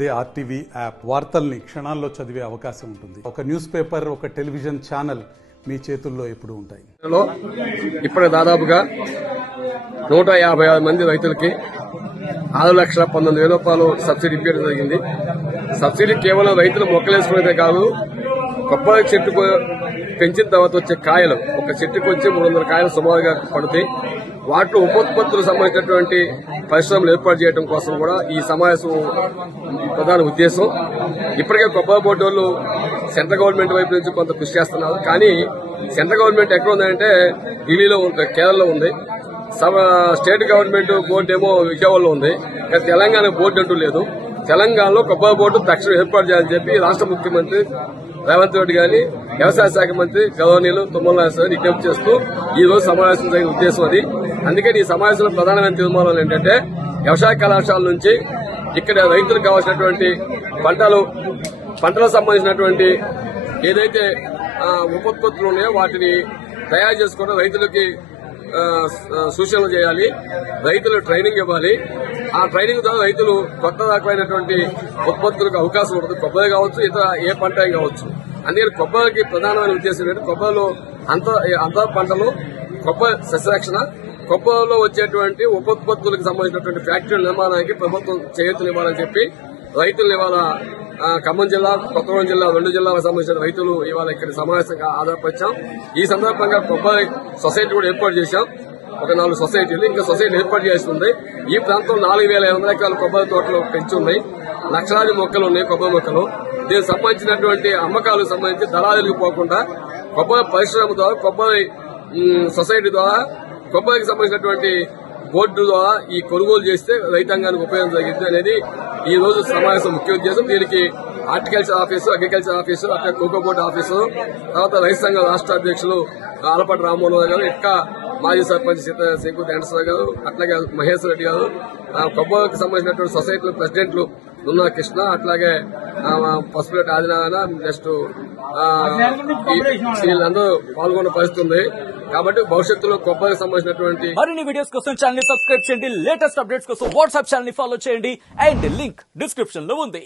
They RTV app వార్తల్ని క్షణాల్లో చదివే అవకాశం ఉంటుంది. ఒక న్యూస్ పేపర్, ఒక టెలివిజన్ ఛానల్ మీ చేతుల్లో ఎప్పుడు ఉంటాయి. ఇప్పుడు దాదాపుగా 156 మంది రైతులకి 6,19,000 రూపాయలు సబ్సిడీ ఇవ్వడం జరిగింది. సబ్సిడీ కేవలం రైతులు మొక్కలేసుకునేదే కాదు, కొబ్బరి చెట్టు పెంచిన తర్వాత వచ్చే కాయలు, ఒక చెట్టుకు వచ్చి 300 కాయలు సుమారుగా పడతాయి. వాటిలో ఉపోత్పత్తులకు సంబంధించినటువంటి పరిశ్రమలు ఏర్పాటు చేయడం కోసం కూడా ఈ సమావేశం ప్రధాన ఉద్దేశం. ఇప్పటికే కొబ్బరి బోర్డు వాళ్ళు సెంట్రల్ గవర్నమెంట్ వైపు నుంచి కొంత కృషి చేస్తున్నారు. కానీ సెంట్రల్ గవర్నమెంట్ ఎక్కడ ఉందంటే ఢిల్లీలో ఉంది, కేరళలో ఉంది. స్టేట్ గవర్నమెంట్ బోర్డు ఏమో విజయవాడలో ఉంది. తెలంగాణ బోర్డు అంటూ లేదు. తెలంగాణలో కొబ్బరి బోర్డు తక్షణం ఏర్పాటు చేయాలని చెప్పి రాష్ట్ర ముఖ్యమంత్రి రేవంత్ రెడ్డి గాని, వ్యవసాయ శాఖ మంత్రి గవర్నీలు తుమ్మల నాగేశ్వరరావు విజ్ఞప్తి చేస్తూ ఈ రోజు సమావేశం జరిగిన ఉద్దేశం అది. అందుకని ఈ సమావేశంలో ప్రధానమైన తీర్మానాలు ఏంటంటే, వ్యవసాయ కళాశాల నుంచి ఇక్కడ రైతులకు కావాల్సినటువంటి పంటలకు సంబంధించినటువంటి ఏదైతే ఉపోత్పత్తులు ఉన్నాయో వాటిని తయారు చేసుకోవడం, రైతులకి సూచనలు చేయాలి, రైతులు ట్రైనింగ్ ఇవ్వాలి. ఆ ట్రైనింగ్ ద్వారా రైతులు కొత్త రకమైనటువంటి ఉత్పత్తులకు అవకాశం ఉంటుంది. కొబ్బరి కావచ్చు, ఇతర ఏ పంట కావచ్చు. అందుకని కొబ్బరికి ప్రధానమైన ఉద్దేశం ఏంటంటే, కొబ్బరిలో అంతర పంటలు, కొబ్బరి సస్యరక్షణ, కొబ్బరిలో వచ్చేటువంటి ఉపోత్పత్తులకు సంబంధించినటువంటి ఫ్యాక్టరీల నిర్మాణానికి ప్రభుత్వం చేయూతనివ్వాలని చెప్పి రైతులు ఇవాళ ఖమ్మం జిల్లా, కొత్తగూడెం జిల్లా, 2 జిల్లాలకు సంబంధించిన రైతులు ఇవాళ ఇక్కడ సమావేశంగా ఆధారపరిచాం. ఈ సందర్భంగా కొబ్బరి సొసైటీ కూడా ఏర్పాటు చేశాం. ఒక 4 సొసైటీలు, ఇంకా సొసైటీ ఏర్పాటు చేస్తుంది. ఈ ప్రాంతం 4,500 ఎకరాల కొబ్బరి తోటలు పెంచి ఉన్నాయి. లక్షలాది మొక్కలు ఉన్నాయి, కొబ్బరి మొక్కలు. దీనికి సంబంధించినటువంటి అమ్మకాలకు సంబంధించి దళారులకు పోకుండా కొబ్బరి పరిశ్రమ ద్వారా, కొబ్బరి సొసైటీ ద్వారా, కొబ్బరికి సంబంధించినటువంటి బోర్డు ద్వారా ఈ కొనుగోలు చేస్తే రైతాంగానికి ఉపయోగం జరిగింది అనేది ఈ రోజు సమావేశం ముఖ్య ఉద్దేశం. దీనికి హార్టికల్చర్ ఆఫీసు, అగ్రికల్చర్ ఆఫీసు, అట్లా కోకో బోర్డు ఆఫీసు, తర్వాత రైతు సంఘ రాష్ట్ర అధ్యక్షులు ఆలపాటి రామ్మోహన్ గారు, ఇంకా మాజీ సర్పంచ్ శంకు వెంకటేశ్వర గారు, అట్లాగే మహేశ్వర రెడ్డి గారు, కొబ్బరికి సంబంధించినటువంటి సొసైటీల ప్రెసిడెంట్లు నున్నా కృష్ణ, అట్లాగే పసుపులేటి ఆదినారాయణ, నెక్స్ట్ వీళ్ళందరూ పాల్గొన్న పరిస్థితి ఉంది. కాబట్టి భవిష్యత్తులో కొబ్బరికి సంబంధించినటువంటి మరిన్ని వీడియోస్ కోసం ఛానల్ ని సబ్స్క్రైబ్ చేయండి. లేటెస్ట్ అప్డేట్స్ కోసం వాట్సాప్ ఛానల్ ని ఫాలో చేయండి. అండ్ లింక్ డిస్క్రిప్షన్ లో ఉంది.